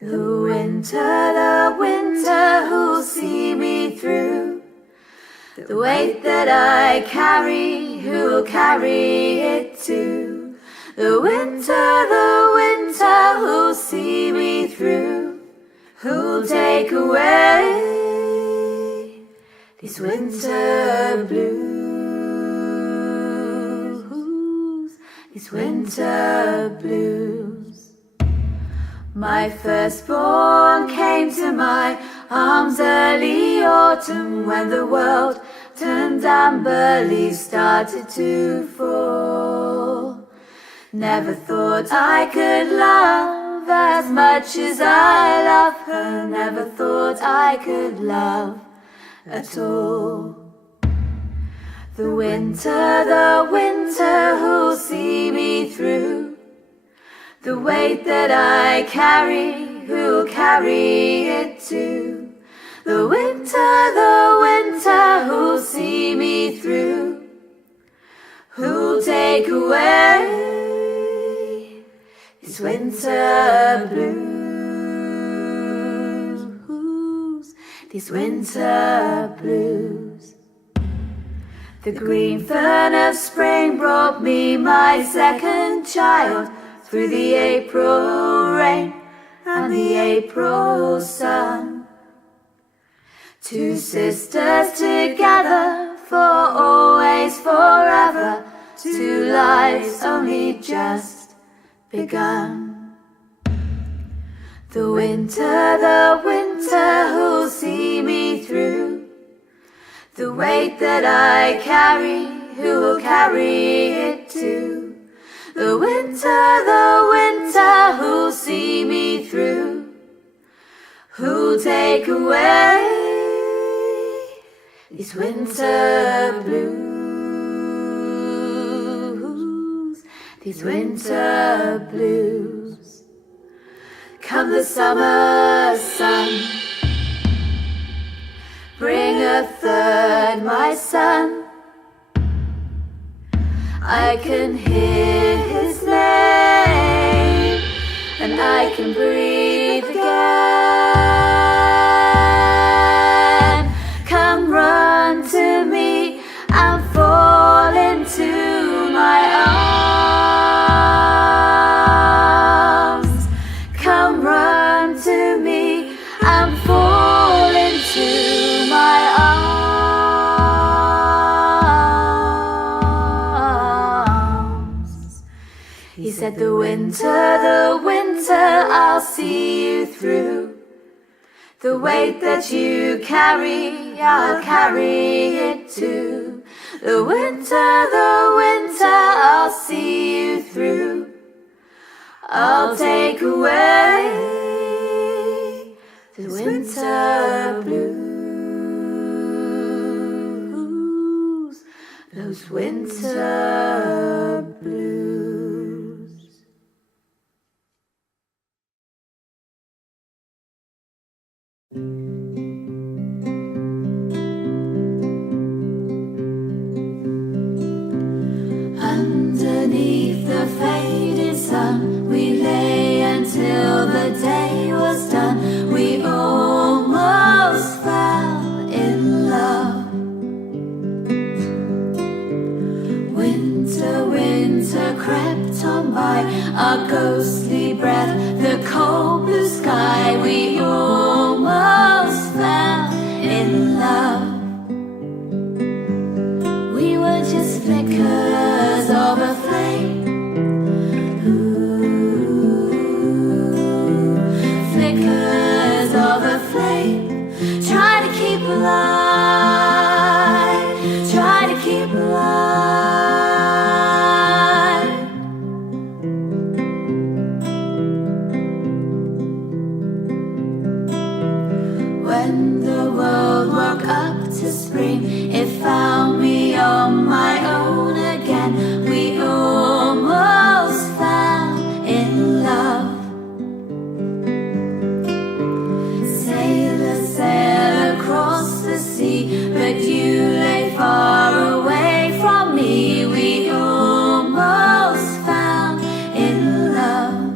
The winter, who'll see me through? The weight that I carry, who'll carry it too? The winter, who'll see me through? Who'll take away these winter blues? These winter blues. My firstborn came to my arms early autumn, when the world turned amber, leaves started to fall. Never thought I could love as much as I love her. Never thought I could love at all. The winter, who'll see me through? The weight that I carry, who'll carry it too? The winter, who'll see me through? Who'll take away these winter blues? These winter blues. The green fern of spring brought me my second child, through the April rain and the April sun. Two sisters together, for always, forever. Two lives only just begun. The winter, who'll see me through? The weight that I carry, who'll carry it too? The winter, who'll see me through? Who'll take away these winter blues? These winter blues. Come the summer sun, bring a third, my son. I can hear his name, and I can breathe again. Come run to me and fall into my arms. Come run to me and fall into my arms. He said, the winter, I'll see you through. The weight that you carry, I'll carry it too. The winter, I'll see you through. I'll take away the winter blues. Those winter blues. Underneath the faded sun, we lay until the day was done. We almost fell in love. Winter crept on by, our ghostly breath, the cold blue sky. We almost fell in love. We were just flickers of a flame. Flickers of a flame. Try to keep alive. Try to keep alive. When the world woke up to spring, it found me on my own again. We almost fell in love. Sail across the sea, but you lay far away from me. We almost fell in love.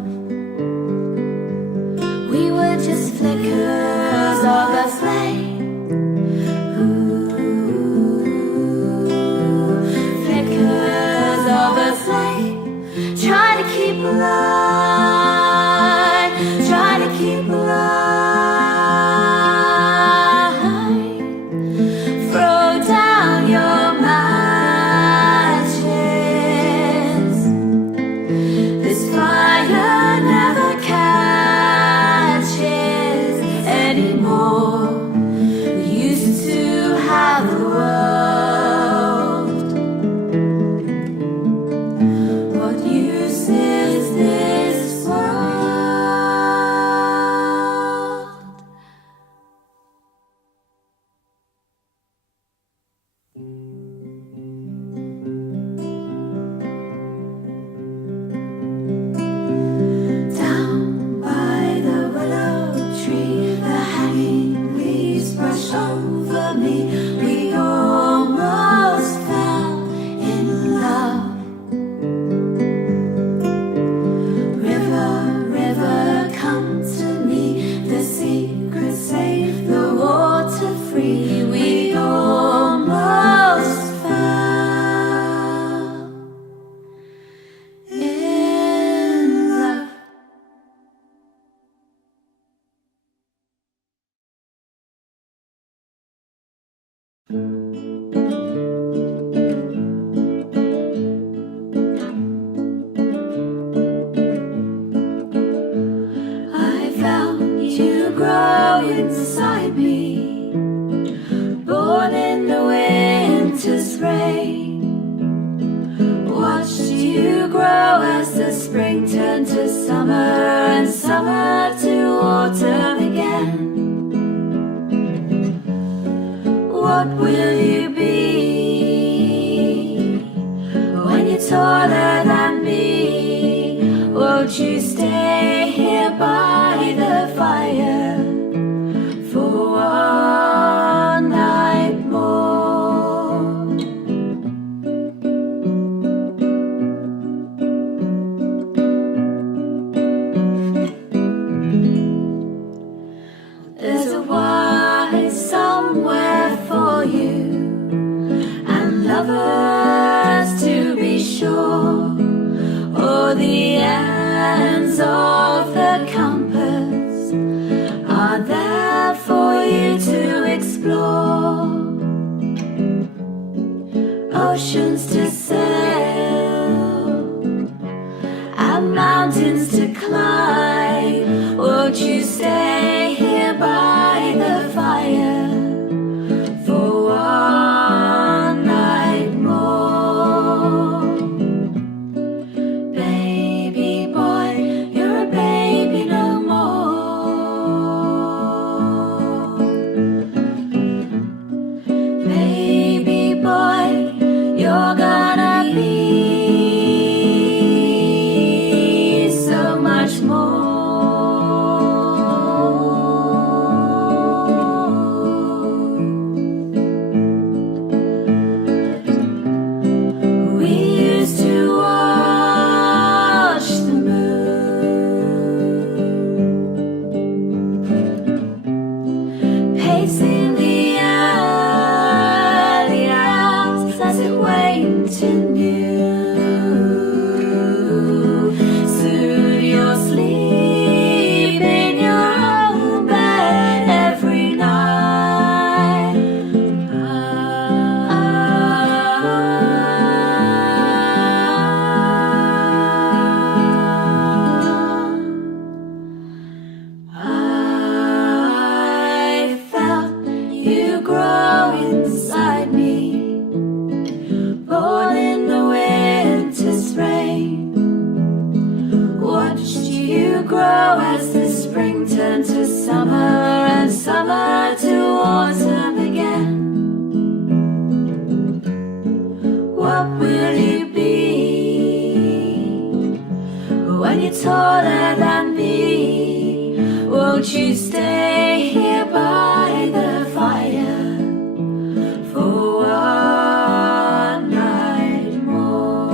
We were just flickers of a flame. Flickers of a flame. Try to keep alive. Try to keep alive. Throw down your matches. This fire never catches anymore. We used to have the world. What use is this world? Down by the willow tree, the hanging leaves brushed over me. We almost fell in love. River, river, come to me. The secret safe, the water free. We almost fell in love. I felt you grow inside me, born in the winter's rain. Watched you grow as the spring turned to summer and summer to autumn again. What will you be when you're taller than me? Won't you stay here by the fire for one night more? There's a wise somewhere for you, and lovers to be sure, or the ends of the compass are there for you to explore. Oceans to sail and mountains to climb. Won't you stay here by the fire for one night more? Baby boy, you're a baby no more. Baby boy, you're gonna be so much more. We used to watch the moon pacing the early hours as it waned to new. Soon you'll sleep in your own bed every night. I felt you grow inside me, born in the winter's rain. Watched you grow as the spring turned to summer and summer to autumn again. What will you be when you're taller than me? Won't you stay here by the fire for one night more?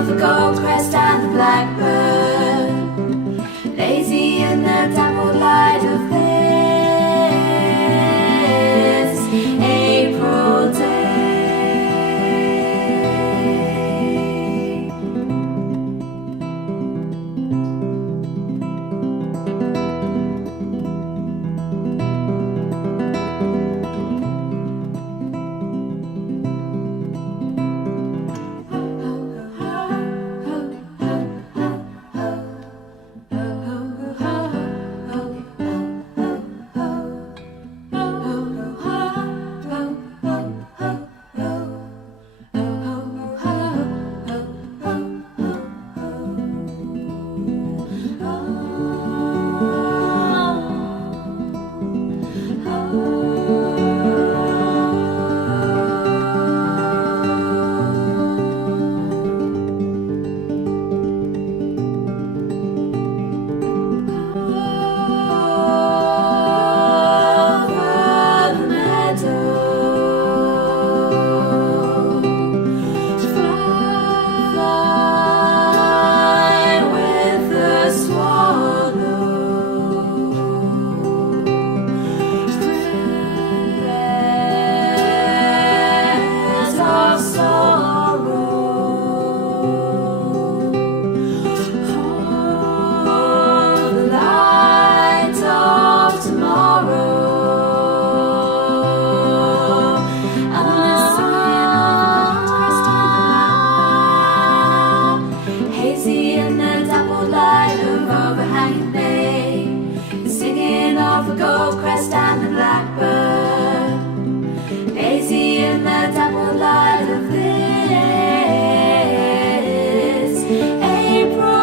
of the goldcrest and the blackbird, lazy in the dappled light of this April day. Goldcrest and the blackbird, lazy in the dappled light of this April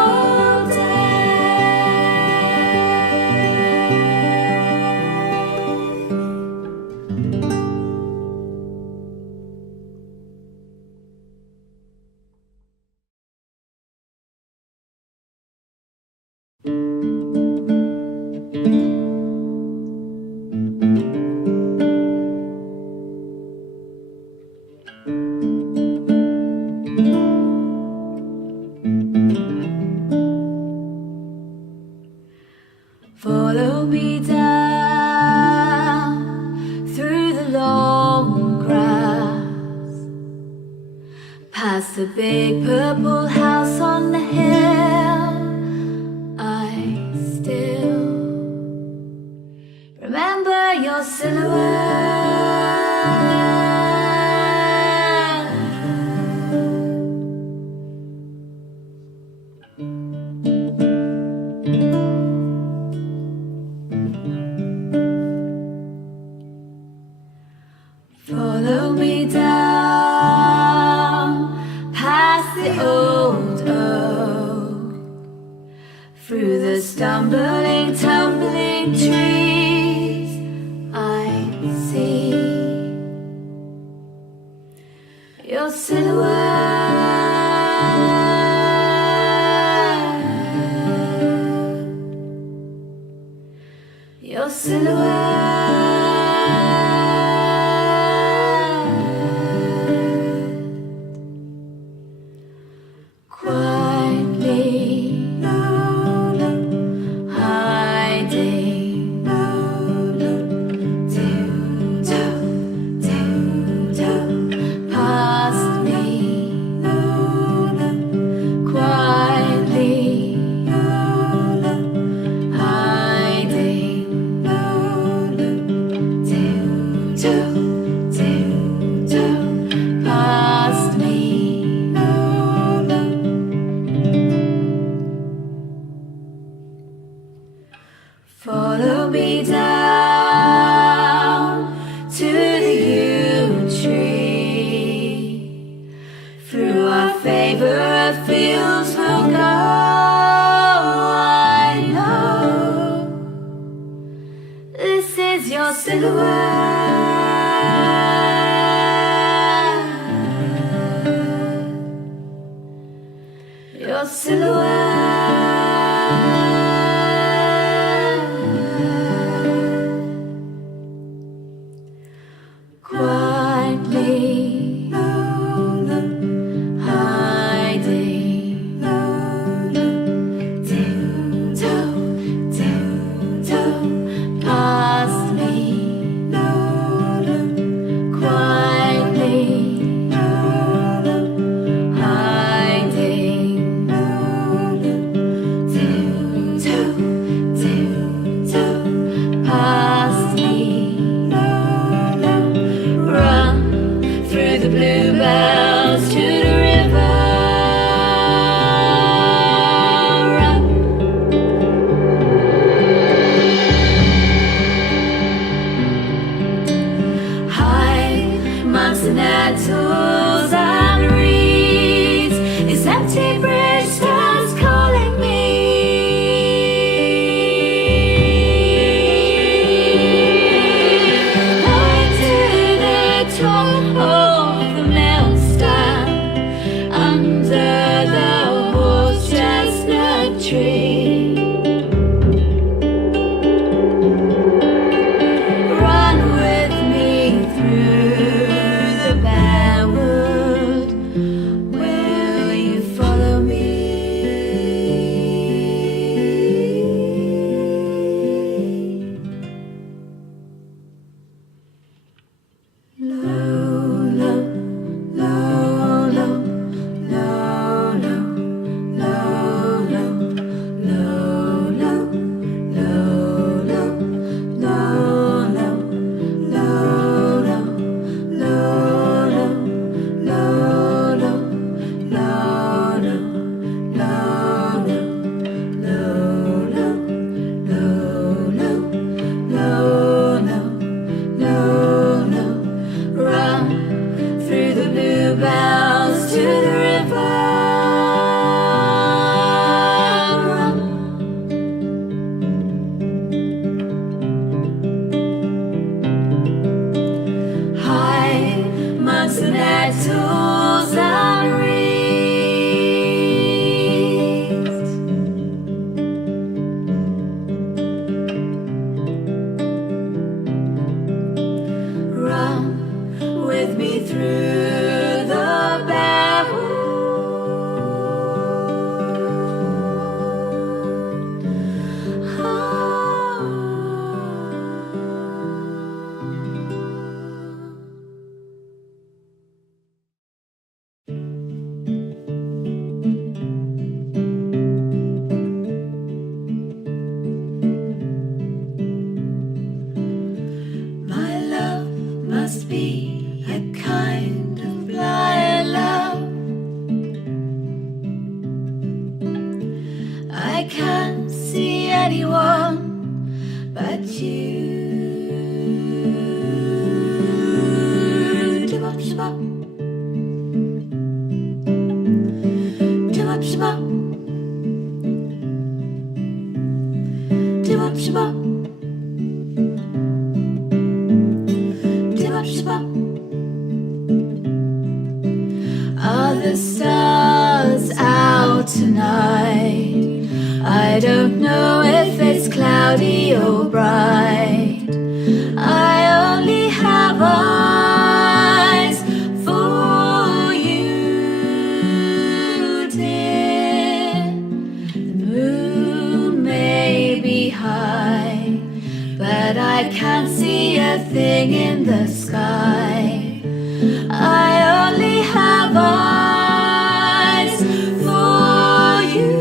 Follow me down through the long grass, past the big purple house on the hill. I still remember your silhouette. Follow me down past the old oak, through the stumbling, tumbling trees. I see your silhouette, your silhouette. Past me. the bluebells to the river. Run. High amongst the nettles and reeds, this empty bridge stands calling me. Going to the top of the millstone, under the horse chestnut tree. Run with me through the bare wood. Will you follow me? Low, low, low, low, low, low, low, low, low, low, low, low, Run through the bluebells to the river. Run. High amongst the nettles and reeds. Run with me through the bare My love must be a kind of blind love. I can't see anyone but you. Tibop, shabop. Tibop, shabop. Tibop, shabop. Tibop, shabop. Are the stars out tonight? I don't know if it's cloudy or bright. I only have eyes for you, dear. The moon may be high, but I can't see a thing in the sky. I only have eyes for you.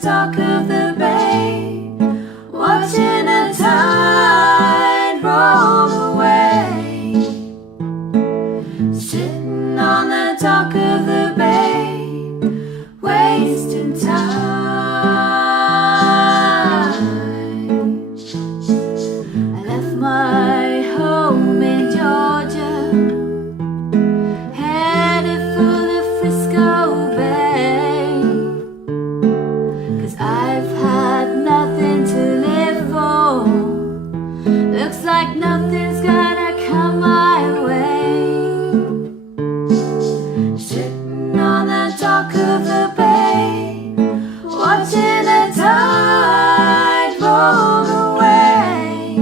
Dock of the bay, watching the tide roll away. Sitting on the dock of the bay, wasting time. I left my home in Georgia, headed for the Frisco Bay. I've had nothing to live for. Looks like nothing's gonna come my way. Sitting on the dock of the bay, watching the tide roll away.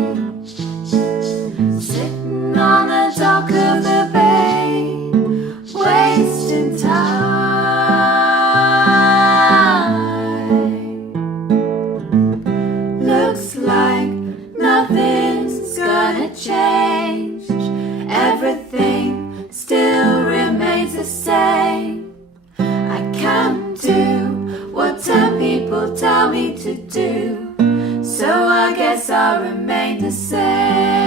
Sitting on the dock of the bay, wasting time. Looks like nothing's gonna change. Everything still remains the same. I can't do what 10 people tell me to do, so I guess I'll remain the same.